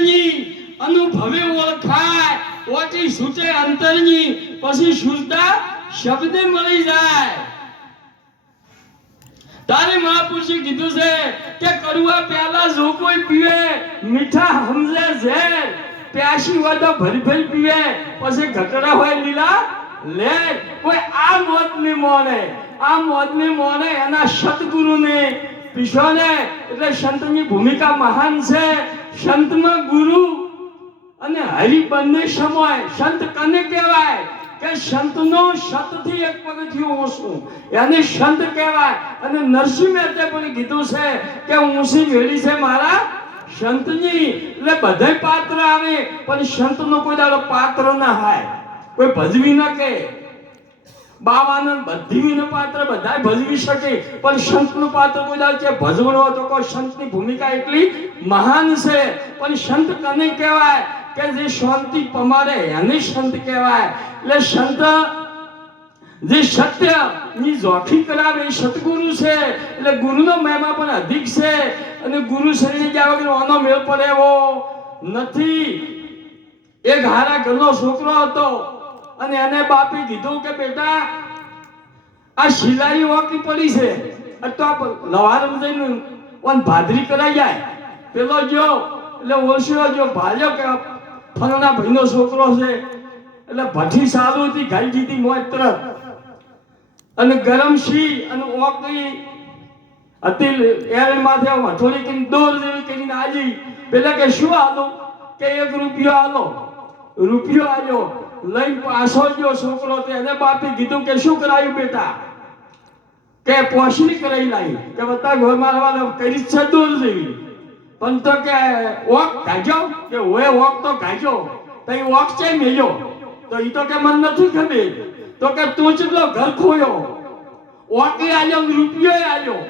શબ્દની અનુભવે ઓળખાય. ઓટી છૂટે અંતરની, પછી શુદ્ધતા શબ્દ મળી જાય. તારે મહાપુરુષે કીધું છે કે કડવા પ્યાલા જો કોઈ પીવે, મીઠા સમજે ઝેર. પ્યાસી હોય તો ભરી ભરી પીવે, પછી ઘટડા હોય લીલા લે કોઈ આ મોત ને મોને આ મોત ને મોને એના સતગુરુને પીછોને એટલે સંતની ભૂમિકા મહાન છે. સંતમાં ગુરુ અને હરિ બંને સમય. સંત કને કહેવાય? કે સંતનો સતથી એક પગથિયું ઓછું એને સંત કહેવાય. અને નરસિંહ મહેતે પણ કીધું છે કે ઊંસી વેડી છે મારા સંતની. એટલે બધાય પાત્ર આવે, પણ સંતનો કોઈ દાડો પાત્ર ના હાય. કોઈ ભજવી ન કે. બાવાનંદ બધી પાત્ર બધાય ભજવી શકે. પણ સંતનું પાત્ર બોલાવે છે ભજવણો તો કોઈ સંતની ભૂમિકા એટલી મહાન છે. પણ સંત કને કહેવાય? કે જે શાંતિ પમારે એને સંત કહેવાય. એટલે સંત જે સત્યની જોખી કરાવે એ સતગુરુ છે. એટલે ગુરુનો મહિમા પણ અધિક છે. અને ગુરુ શરીર ગયા વગર આનો મેળ પડે એવો નથી. એક હારા ઘરનો છોકરો હતો. અને એને બાપે કીધું કે, બેટા, આ શિલાઈ વાકી પડી છે. તો આ લવારમ જઈને ઓન ભાદરી કરાઈ જાય. પેલો જો એટલે ઓછો જો ભાલ્યો કે ફલાણા ભાઈનો છોકરો છે. એટલે ભઠી સારું હતી ગાઈ દીધી મોય તરત. અને ગરમ સી અને ઓકળી હતી એરણ માથે હથોડી કરીને દોર જેવી કરીને આજી પેલા કે, શું આલો? કે, એક રૂપિયો આલો. રૂપિયો આલ્યો. લઈને પાછો ગયો છોકરો તો એને બાપે કીધું કે શું કરાયું બેટા? કે પોશની કરાઈ લાવી કે બતા ઘર મારવાનો કરી છે દૂર જેવી પણ તો કે ઓક ગાજો? કે ઓએ ઓક તો ગાજો? તો એ ઓક છે મેલ્યો તો એ તો કે મન નથી ખબર. તો કે તું ચેટલો ઘર ખોયો? ઓકે આલ્યો રૂપિયો આલ્યો?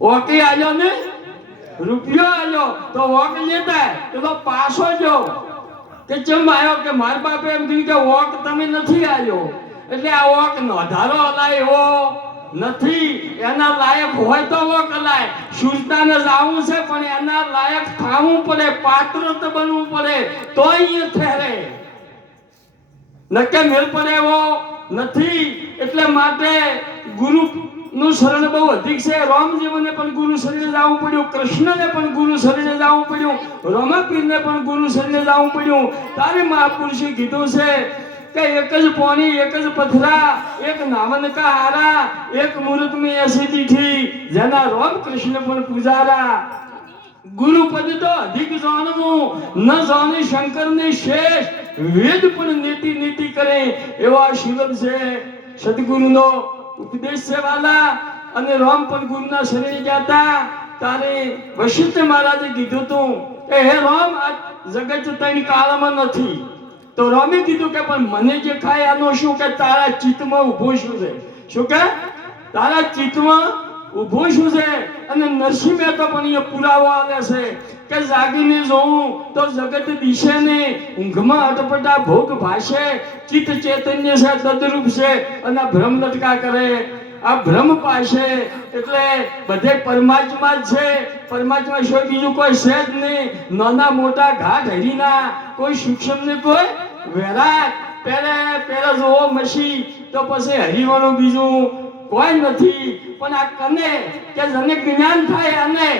ઓકે આલ્યો ને રૂપિયો આલ્યો? તો ઓક લેતા. તો પાછો જો કે ચમ આવ્યો કે મારા બાપે એમ કીધું કે વોક તમે નથી આવ્યો એટલે આ વોક નો ધારો હલાય નથી, એના લાયક હોય તો વોક હલાય સુલતાને લાવવું છે, પણ એના લાયક થવું પડે પાત્ર તો બનવું પડે તો અહીંયા ઠેરે નકે મેળ પડે એવો. નથી, એટલે માટે ગુરુ નું શરણ બહુ અધિક છે. રામજીવને પણ ગુરુ શરીરે જવું પડ્યું. કૃષ્ણને પણ ગુરુ શરીરે જવું પડ્યું. રમકવીરને પણ ગુરુ શરીરે જવું પડ્યું. તારે મહાપુરુષે કીધું છે કે એક જ પોની, એક જ પથરા, એક નામનકા હારા, એક મુહૂર્ત મેં એસી દીઠી જેના રામ કૃષ્ણ પણ પૂજારા. ગુરુ પદ તો અધિક જાણવું. ન જાણે શંકર ને શેષ. વેદ પણ નીતિ નીતિ કરે એવા શિવમ છે. સદગુરુનો ઉપદેશ વાલા અને રામ પણ ગુરુના શરીરે જાતા તારે વશિષ્ઠ મહારાજે કીધું તું કે, હે રામ, આ જગત તૈન કાળમાં નથી. તો રામે કીધું કે, પણ મને જે ખાય આનો શું કે, તારા ચિત્તમાં ઊભું શું છે. શું કે? તારા ચિત્તમાં ઊભું શું છે અને નરસિંહ મહેતા પણ અહીંયા પુરાવો આવે છે. કે જાગીને જોઉં તો જગત દિશે ને. ઊંઘમાં અટપટા ભોગ ભાષે ચિત્ત ચૈતન્ય છે, તદરૂપ છે, અને ભ્રમ લટકા કરે. આ ભ્રમ પાશે એટલે બધે પરમાત્મા જ છે. પરમાત્મા સિવાય બીજું કોઈ છે જ નહીં. નાના મોટા ઘાટ હરીના કોઈ સૂક્ષ્મ ને કોઈ વેરાટ પેરે પેરે જોવો મસી, તો પછી હરીવાનું બીજું કોઈ નથી. પણ આ કને, કે જેને જ્ઞાન થાય અને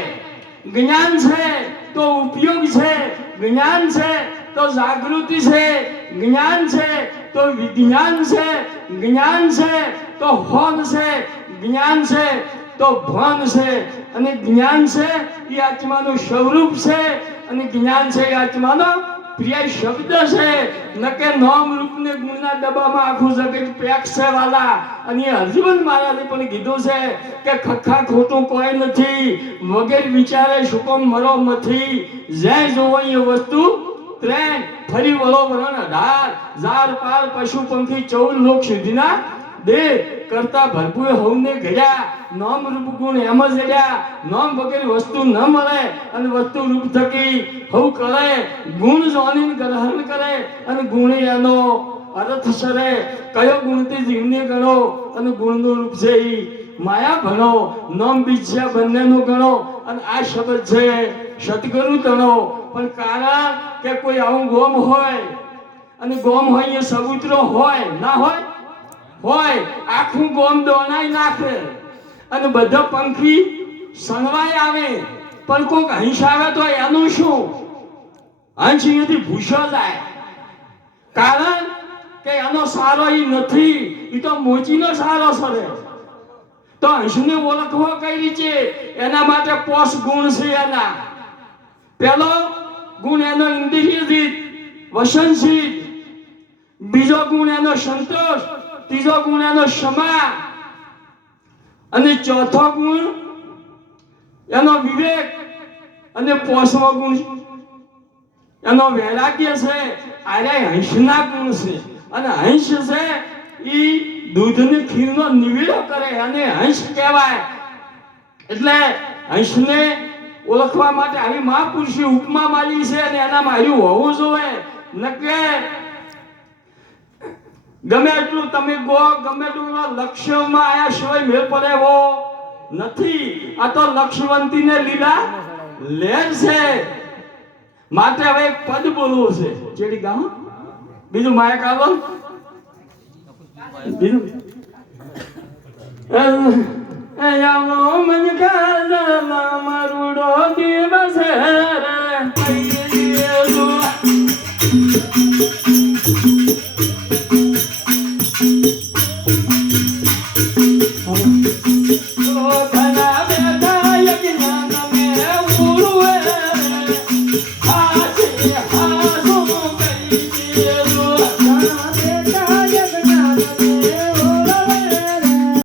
જ્ઞાન છે, તો ઉપયોગ છે. જ્ઞાન છે, તો જાગૃતિ છે. જ્ઞાન છે, તો વિજ્ઞાન છે. જ્ઞાન છે, તો હોન છે. જ્ઞાન છે, તો ભાન છે. અને જ્ઞાન છે, એ આત્માનું સ્વરૂપ છે. અને જ્ઞાન છે, એ આત્માનો પ્રિય શબ્દ છે નકે નામ રૂપને ગુણના ડબ્બામાં આખું જગત પેક છે વાલા. અને હરજીવન મહારાજે પણ કીધું છે કે ખખા ખોટું કોઈ નથી, વગેરે વિચારે શુકમ મરો નથી જય જોવાય વસ્તુ ત્રણ, ફરી વળો વરણ અઢાર. ઝાર પાર પશુ, પંખી, ચૌદ લોક સુધીના દે કરતા ભરપૂર હવને ઘડ્યા નામ રૂપ ગુણ એમ જ જડ્યા નામ વગેરે વસ્તુ ન મળે અને વસ્તુ રૂપ થકી હવ કરે ગુણ જોની ગ્રહણ કરે અને ગુણ એનો અર્થ સરે. કયો ગુણથી જીવને ગણો અને ગુણનું રૂપ છે ઈ. માયા ભણો, નામ બીજ્યા બંનેનું ગણો અને આ શબ્દ છે સતગુરુ તણો. પણ કારણ કે કોઈ આવું ગોમ હોય અને ગોમ હોય એ સબૂતરો હોય, ના હોય હોય, આખું ગોમ દોનાઈ નાખે. અને બધા પંખી સણવાય આવે. પણ કોઈક હંસ આવે તો એનું શું? હંસ અહીંયાથી ભૂસો જાય કારણ કે એનો સારો એ નથી. એ તો મોચીનો સારો સરે. તો હંસને ઓળખવો કઈ રીતે? એના માટે પોષ ગુણ છે એના. પેલો ગુણ એનો ઇન્દ્રિય જીત વસનશીલ બીજો ગુણ એનો સંતોષ. ત્રીજો ગુણ એનો ક્ષમા. અને ચોથો ગુણ એનો વિવેક. અને પોસમો ગુણ એનો વૈરાગ્ય છે. આરે હંસના ગુણ છે. અને હંસ છે એ દૂધની ખીરનો નિવેડો કરે અને હંસ કહેવાય. એટલે હંસને ઓળખવા માટે આવી મહાપુરુષે ઉપમા માલી છે અને એના માર્યું હોવું જોઈએ. નકે ગમે એટલું તમે ગો, ગમે એટલું લક્ષ્યમાં આયા સિવાય મેળ પડે એવો નથી. આ તો લક્ષ્મવંતીને લીલા લેર છે. માટે હવે એક પદ બોલવું છે. ચેડી ગામ? બીજું માયક કાલો? બીજું? યામો મન કાલા મરુડો દિવસ રે.